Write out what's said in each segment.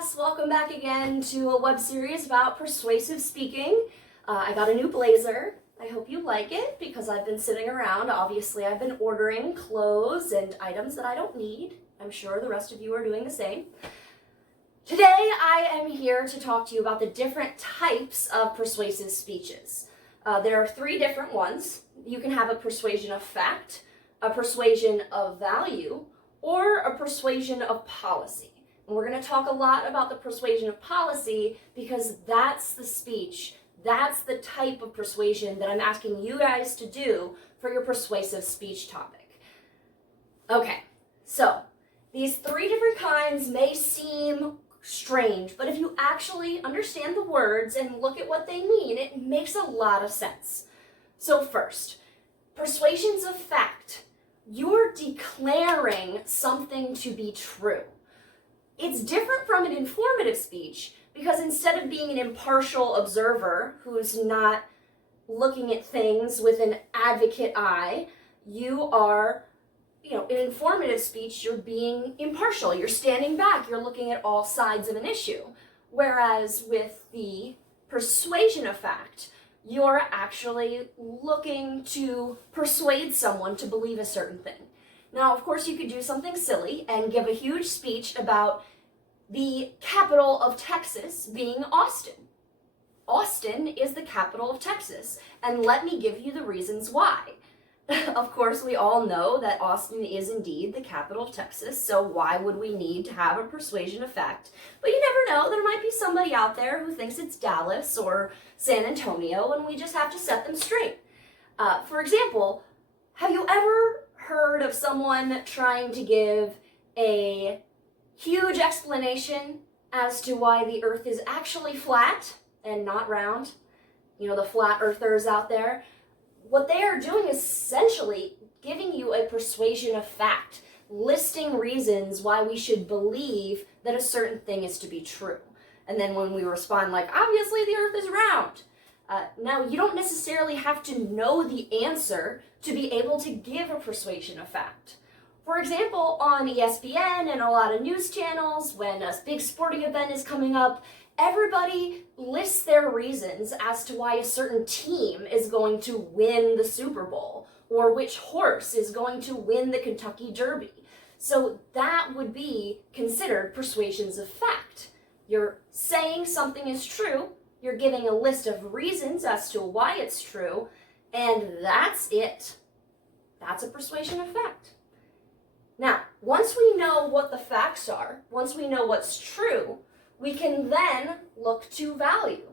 class, welcome back again to a web series about persuasive speaking. I got a new blazer. I hope you like it because I've been sitting around. Obviously, I've been ordering clothes and items that I don't need. I'm sure the rest of you are doing the same. Today, I am here to talk to you about the different types of persuasive speeches. There are three different ones. You can have a persuasion of fact, a persuasion of value, or a persuasion of policy. And we're going to talk a lot about the persuasion of policy because that's the speech, that's the type of persuasion that I'm asking you guys to do for your persuasive speech topic. Okay, so these three different kinds may seem strange, but if you actually understand the words and look at what they mean, it makes a lot of sense. So first, persuasions of fact. You're declaring something to be true. It's different from an informative speech because instead of being an impartial observer who's not looking at things with an advocate eye, you are, in informative speech, you're being impartial. You're standing back. You're looking at all sides of an issue. Whereas with the persuasion of fact, you're actually looking to persuade someone to believe a certain thing. Now, of course, you could do something silly and give a huge speech about the capital of Texas being Austin. Austin is the capital of Texas, and let me give you the reasons why. Of course, we all know that Austin is indeed the capital of Texas, so why would we need to have a persuasion of fact? But you never know, there might be somebody out there who thinks it's Dallas or San Antonio, and we just have to set them straight. For example, have you ever heard of someone trying to give a huge explanation as to why the earth is actually flat and not round? The flat earthers out there. What they are doing is essentially giving you a persuasion of fact, listing reasons why we should believe that a certain thing is to be true. And then when we respond like, obviously the earth is round. Now, you don't necessarily have to know the answer to be able to give a persuasion of fact. For example, on ESPN and a lot of news channels, when a big sporting event is coming up, everybody lists their reasons as to why a certain team is going to win the Super Bowl or which horse is going to win the Kentucky Derby. So that would be considered persuasions of fact. You're saying something is true, you're giving a list of reasons as to why it's true, and that's it. That's a persuasion of fact. Now, once we know what the facts are, once we know what's true, we can then look to value.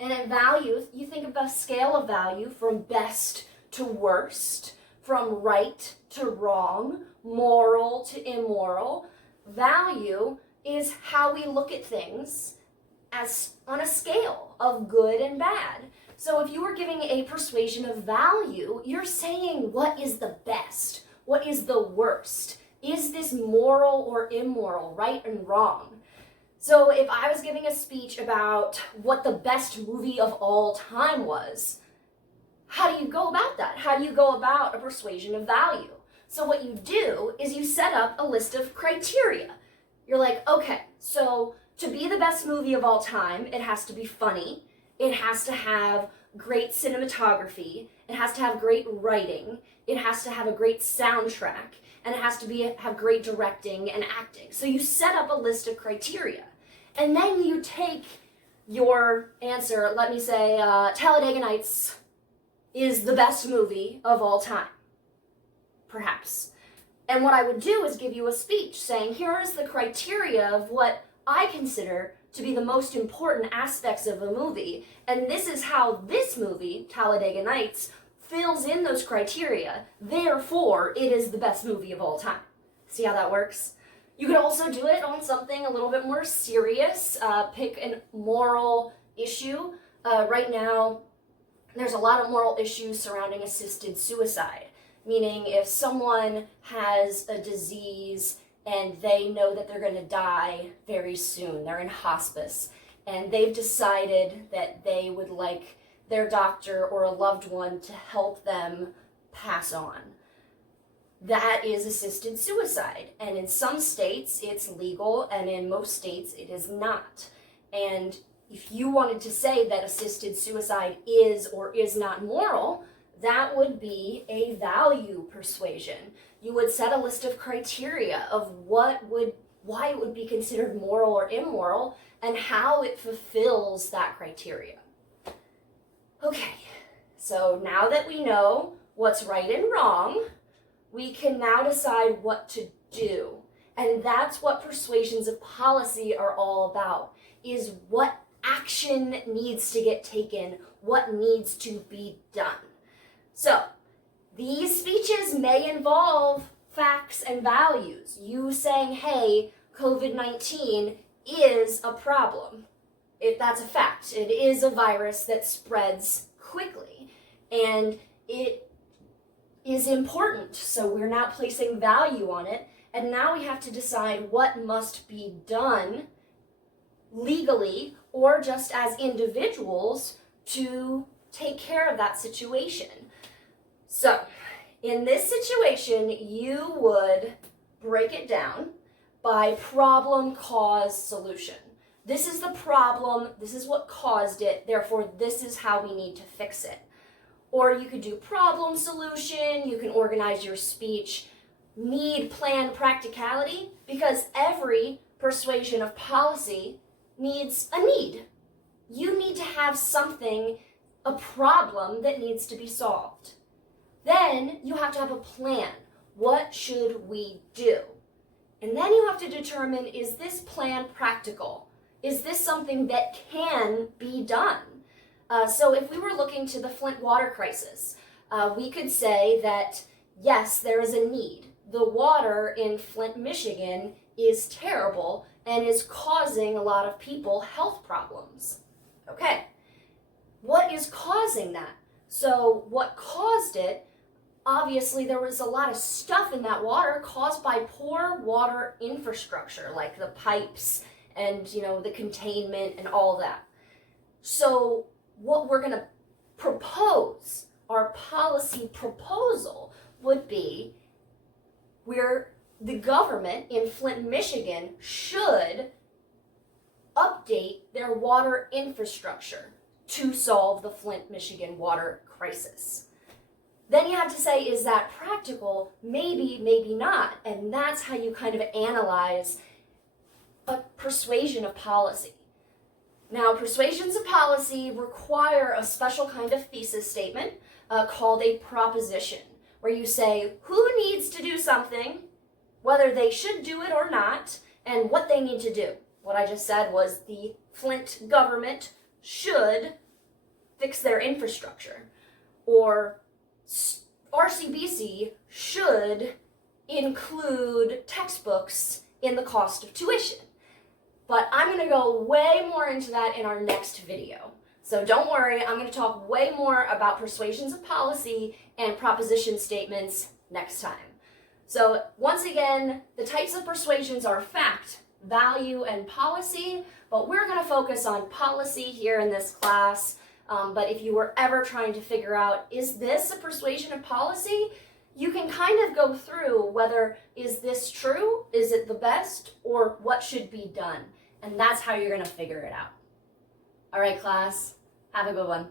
And in value, you think of a scale of value from best to worst, from right to wrong, moral to immoral. Value is how we look at things as on a scale of good and bad. So if you were giving a persuasion of value, you're saying what is the best, what is the worst. Is this moral or immoral, right and wrong? So if I was giving a speech about what the best movie of all time was, how do you go about that? How do you go about a persuasion of value? So what you do is you set up a list of criteria. You're like, okay, so to be the best movie of all time, it has to be funny, it has to have great cinematography, it has to have great writing, it has to have a great soundtrack, and it has to have great directing and acting. So you set up a list of criteria. And then you take your answer, let me say, Talladega Nights is the best movie of all time, perhaps. And what I would do is give you a speech saying, here is the criteria of what I consider to be the most important aspects of a movie, and this is how this movie, Talladega Nights, fills in those criteria. Therefore, it is the best movie of all time. See how that works? You could also do it on something a little bit more serious. Pick a moral issue. Right now, there's a lot of moral issues surrounding assisted suicide, meaning if someone has a disease and they know that they're going to die very soon, they're in hospice, and they've decided that they would like their doctor or a loved one to help them pass on. that is assisted suicide. And in some states it's legal, and in most states it is not. And if you wanted to say that assisted suicide is or is not moral, that would be a value persuasion. You would set a list of criteria of why it would be considered moral or immoral, and how it fulfills that criteria. Okay, so now that we know what's right and wrong, we can now decide what to do. And that's what persuasions of policy are all about, is what action needs to get taken, what needs to be done. So, these speeches may involve facts and values. You saying, hey, COVID-19 is a problem. That's a fact. It is a virus that spreads quickly, and it is important. So we're now placing value on it, and now we have to decide what must be done legally or just as individuals to take care of that situation. So, in this situation, you would break it down by problem, cause, solution. This is the problem, this is what caused it, therefore this is how we need to fix it. Or you could do problem, solution, you can organize your speech, need, plan, practicality, because every persuasion of policy needs a need. You need to have something, a problem that needs to be solved. Then you have to have a plan. What should we do? And then you have to determine, is this plan practical? Is this something that can be done? So if we were looking to the Flint water crisis, we could say that, yes, there is a need. The water in Flint, Michigan is terrible and is causing a lot of people health problems. Okay, what is causing that? So what caused it? Obviously, there was a lot of stuff in that water caused by poor water infrastructure, like the pipes and, the containment and all that. So what we're going to propose, our policy proposal, would be where the government in Flint, Michigan should update their water infrastructure to solve the Flint, Michigan water crisis. Then you have to say, is that practical? Maybe, maybe not. And that's how you kind of analyze a persuasion of policy. Now, persuasions of policy require a special kind of thesis statement called a proposition, where you say who needs to do something, whether they should do it or not, and what they need to do. What I just said was the Flint government should fix their infrastructure, or RCBC should include textbooks in the cost of tuition. But I'm going to go way more into that in our next video. So don't worry, I'm going to talk way more about persuasions of policy and proposition statements next time. So once again, the types of persuasions are fact, value, and policy, but we're going to focus on policy here in this class. But if you were ever trying to figure out, is this a persuasion of policy? You can kind of go through whether, is this true, is it the best, or what should be done? And that's how you're going to figure it out. All right, class, have a good one.